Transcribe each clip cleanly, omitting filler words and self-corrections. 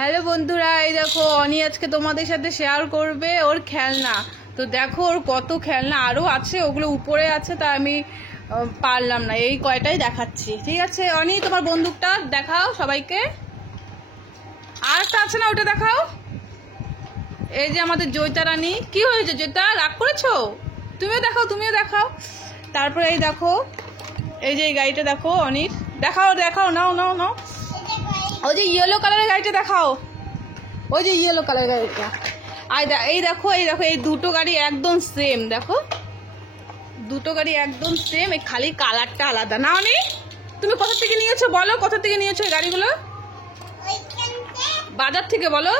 Hello বন্ধুরা, এই দেখো অনি আজকে তোমাদের সাথে শেয়ার করবে ওর খেলনা। তো দেখো ওর কত খেলনা আরও আছে, ওগুলো উপরে আছে, তা আমি পারলাম না, এই কয়টাই দেখাচ্ছি। ঠিক আছে অনি, তোমার বন্দুকটা দেখাও সবাইকে। আর একটা আছে না, ওটা দেখাও। এই যে আমাদের জয়িতা রানী। কি হয়েছে জয়িতা, রাগ করেছো? তুমিও দেখাও, তুমিও দেখাও। তারপরে এই দেখো, এই যে এই গাড়িটা দেখো অনির, দেখাও দেখাও, নাও নাও নাও। ওই যে ইয়েলো কালারের গাড়িটা দেখাও, ওই যে ইয়েলো কালারের গাড়িটা। আর এই দেখো, এই দেখো, এই দুটো গাড়ি একদম সেম। দেখো দুটো গাড়ি একদম সেম, এই খালি কালারটা আলাদা। না অনি, তুমি কোথা থেকে নিয়েছো বলো, কোথা থেকে নিয়েছো এই গাড়িগুলো? বাজার থেকে। বলো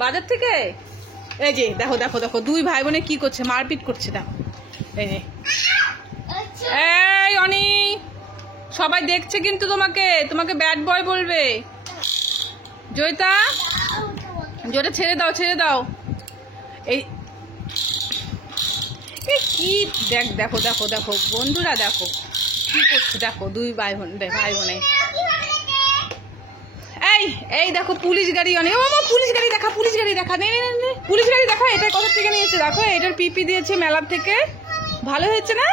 বাজার থেকে। এই যে দেখো দেখো দেখো, দুই ভাই বোনে কি করছে, মারপিট করছে। দেখো এই যে, এই অনি, সবাই দেখছে কিন্তু তোমাকে, তোমাকে ব্যাড বয় বলবে। জয়িতা, জয়িতা ছেড়ে দাও, ছেড়ে দাও। এই কি দেখ, দেখো দেখো দেখো বন্ধুরা, দেখো কি করছে, দেখো দুই ভাই বোন, ভাই বোনে। এই এই দেখো পুলিশ গাড়ি। অনেক পুলিশ গাড়ি দেখা, পুলিশ গাড়ি দেখা, নে পুলিশ গাড়ি দেখা। এটা কোথা থেকে নিয়েছে দেখো, এটার পিপি দিয়েছে মেলার থেকে। ভালো হয়েছে না?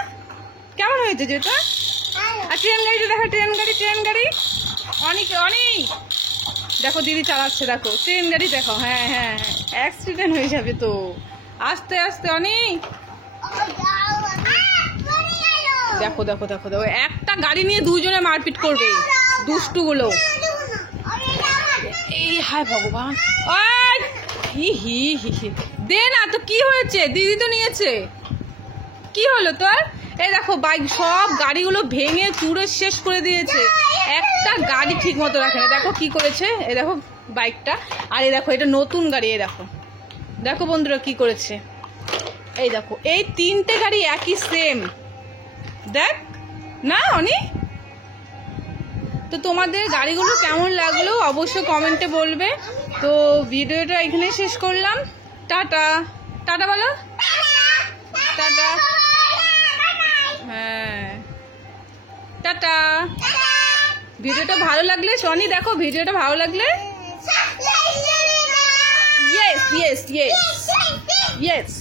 কেমন হয়েছে যেটা? আর ট্রেন গাড়িটা দেখা, ট্রেন গাড়ি, ট্রেন গাড়ি। অনেক অনেক দেখো দিদি চালাচ্ছে, দেখো ট্রেন গাড়ি দেখো। হ্যাঁ হ্যাঁ, অ্যাক্সিডেন্ট হয়ে যাবে তো, আস্তে আস্তে অনেক। দেখো দেখো দেখো দেখো, একটা গাড়ি নিয়ে দুজনে মারপিট করবে দুষ্টুগুলো। এই হায় ভগবান, হি হি হি, দে না তো। কি হয়েছে, দিদি তো নিয়েছে, কি হলো তোর? এই দেখো বাইক, সব গাড়িগুলো ভেঙে চুরে শেষ করে দিয়েছে, একটা গাড়ি ঠিক মতো রাখে না। দেখো কি করেছে, এই দেখো বাইকটা। আর এই দেখো এটা নতুন গাড়ি, এই দেখো দেখো বন্ধুরা কি করেছে। এই দেখো এই তিনটে গাড়ি একই সেম, দেখ না অনি? তো তোমাদের গাড়িগুলো কেমন লাগলো অবশ্যই কমেন্টে বলবে। তো ভিডিওটা এখানে শেষ করলাম। টাটা, টাটা বলো, টাটা। হ্যাঁ টাটা। ভিডিওটা ভালো লাগলে সনি, দেখো ভিডিওটা ভালো লাগলে ইয়েস ইয়েস ইয়েস ইয়েস।